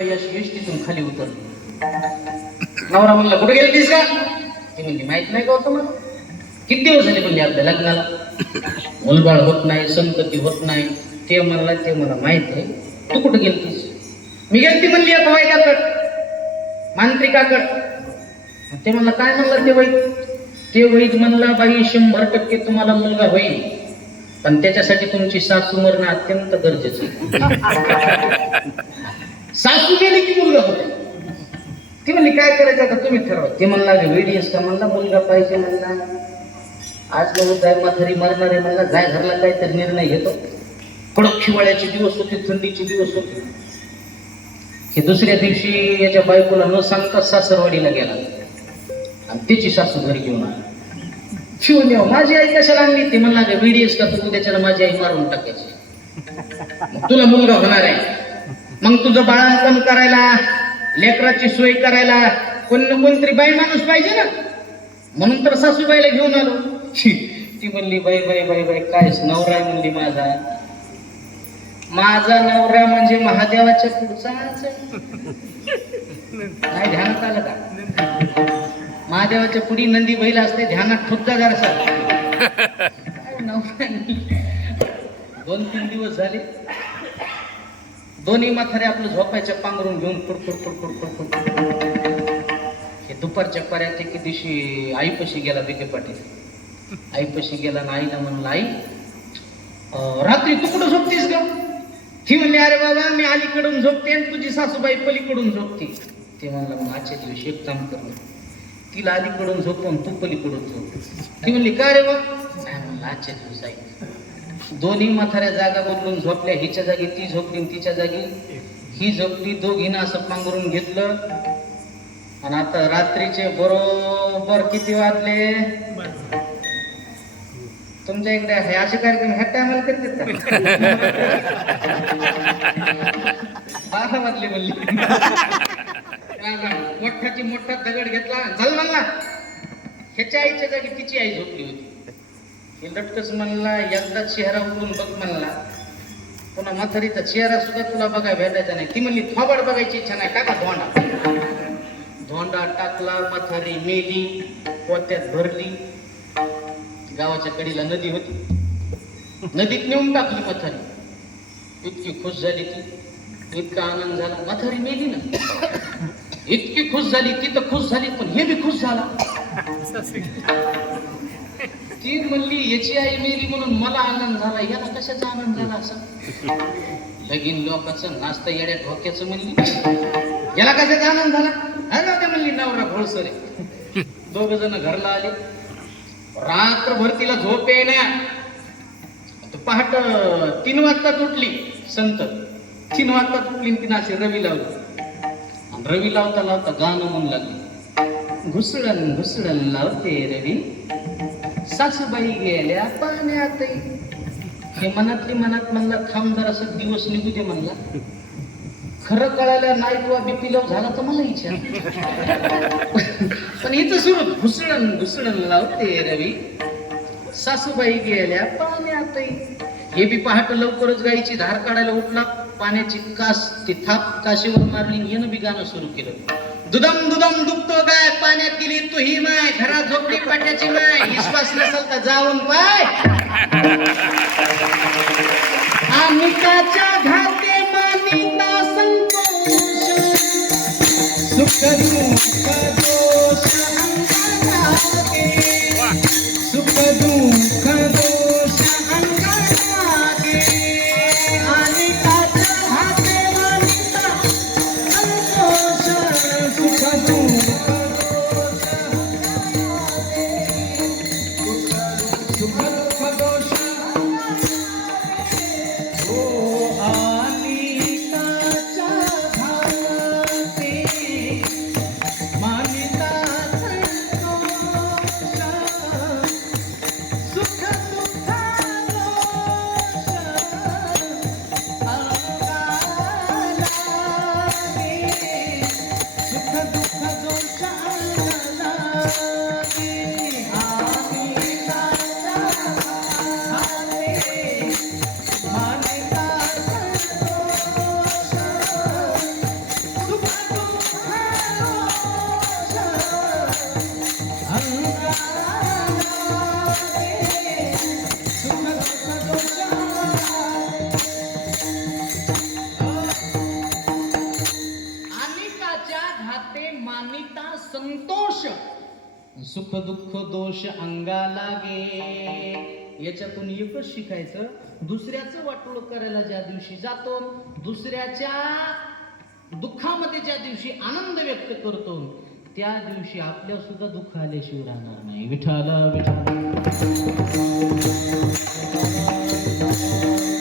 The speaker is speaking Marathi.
एसटीतून खाली उतरली. नवरा म्हणला कुठे गेलतीस का? ती म्हणली माहित नाही का होतं मला. किती दिवस झाले म्हणली आपल्या लग्नाला, मुलबाळ होत नाही, संतती होत नाही. ते म्हणला ते मला माहित आहे, तू कुठे गेलतीस? मी गेलती म्हणली आता वैद्याकड, मांत्रिकाकड. ते म्हणला काय म्हणलं ते वैद? ते वैद म्हणला बाई 100% तुम्हाला मुलगा होईल, पण त्याच्यासाठी तुमची सासू मरणं अत्यंत गरजेचं आहे. सासू गेली की मुलगा होतो. ती म्हणली काय करायचं आता तुम्ही ठरवा. ते म्हणला वेडीस का? म्हणला मुलगा पाहिजे. म्हणला आज नऊ जाय म्हातारी मरणार आहे. म्हणला जाय घरला काहीतरी निर्णय घेतो. कडक हिवाळ्याचे दिवस होते, थंडीचे दिवस होते. हे दुसऱ्या दिवशी याच्या बायकोला न सांगता सासरवाडीला गेला आणि त्याची सासू घरी घेऊन आली. शिवून येऊ माझी आई कशाला आणली? ते म्हणला वेडीस का तू? त्याच्याला माझी आई मारून टाकायची. तुला मुलगा होणार आहे, मग तुझं बाळांपण करायला, लेकराची सोय करायला कोण ना कोणतरी बाई माणूस पाहिजे ना, म्हणून तर सासूबाईला घेऊन आलो. ती म्हणली बाई बाई बाई बाई काय नवरा आहे म्हणली माझा. माझा नवरा म्हणजे महादेवाच्या पुढचाच. काय ध्यानात आलं का? महादेवाच्या पुढी नंदी बैल असते, ध्यानात ठुपका जरासा. काय नवरा. 2-3 दिवस झाले दोन्ही म्हातारे आपलं झोपायच्या पांघरून घेऊन फुडफुड. हे दुपारच्या पर्यंत एके दिवशी आईपाशी गेला विखे पाटील. आईपाशी गेला आणि आईला म्हणला आई रात्री तू कुठं झोपतीस का? ती म्हणली अरे बाबा मी अलीकडून झोपते आणि तुझी सासूबाई पलीकडून झोपते. ते म्हणला मग आजच्या दिवशी एक काम कर, तिला अलीकडून झोपवून तू पलीकडून झोप. ती म्हणली का रे बा? नाही म्हणलं आजच्या दिवस आई. दोन्ही म्हाताऱ्या जागा बदलून झोपल्या. हिच्या जागी ती झोपली, तिच्या जागी ही झोपली. दोघीनं असं पांघरून घेतलं आणि आता रात्रीचे बरोबर किती वाजले? तुमच्या इकडे हे असे कार्यक्रम ह्या टायमाला करतात का? 12 वाजले म्हणली. मोठाची मोठा दगड घेतला, चल म्हणला. ह्याच्या आईच्या जागी तिची आई झोपली होती. हे लटकच म्हणला एकदा चेहरा उघडून बघ म्हणला. पुन्हा म्हातारीचा चेहरा सुद्धा तुला बघाय भेटायचा नाही. ती म्हणली थोबाड बघायची इच्छा नाही, टाका धोंडा. धोंडा टाकला, म्हातारी मेली, पोत्यात भरली. गावाच्या कडीला नदी होती, नदीत नेऊन टाकली म्हातारी. इतकी खुश झाली ती, इतका आनंद झाला. म्हातारी मेली ना, इतकी खुश झाली. ती तर खुश झाली, पण हे बी खुश झाला. ती म्हणली याची आई मेली म्हणून मला आनंद झाला, याला कशाचा आनंद झाला? असं लगीन लोकांचं नाचता येड्या ढोक्याचं म्हणली, याला कशाचा आनंद झाला? हा ते म्हणली नवरा घोळसर आहे. 2 जण घरला आले. रात्रभर तिला झोप येण्या. पहाट 3 वाजता तुटली. संत 3 वाजता तुटली. तिनं अशी रवी लावली आणि रवी लावता लावता गाणं म्हणू लागली. घुसडण घुसडण लावते रवी, सासूबाई गेल्या पाण्यात. हे मनातली मनात म्हणला थांब जरासं दिवस निघू दे म्हणला. खरं कळालं नाही किंवा बीपी लो झाला तर मला इच्छा. पण इथं सुरू घुसडण घुसडण लावते रवी, सासूबाई गेल्या पाण्यात. हे बी पहाट लवकरच गाईची धार काढायला उठला. पाण्याची कास ती थाप काशीवर मारली. यानं बी गाणं सुरू केलं. दुदम दुदम दुखतो काय पाण्यात गेली तू ही माय, घरात झोपली पाट्याची माय, विश्वास नसल तर जाऊन पाय. अमिताच्या घाते मानिता संकोच, सुख दुःख दोष अंगालागे, सुख दुःख दोष अंगालागे. अमिताच्या घाते मानिता संकोच, सुख दुःख दोष अंगालागे, सुख दुःख दोष सुख दुःख दोष अंगा लागे. याच्यातून एकच शिकायचं, दुसऱ्याचं वाटोळ करायला ज्या दिवशी जातो, दुसऱ्याच्या दुःखामध्ये ज्या दिवशी आनंद व्यक्त करतो, त्या दिवशी आपल्या सुद्धा दुःख आल्याशिवाय राहणार नाही. विठ्ठल विठ्ठल.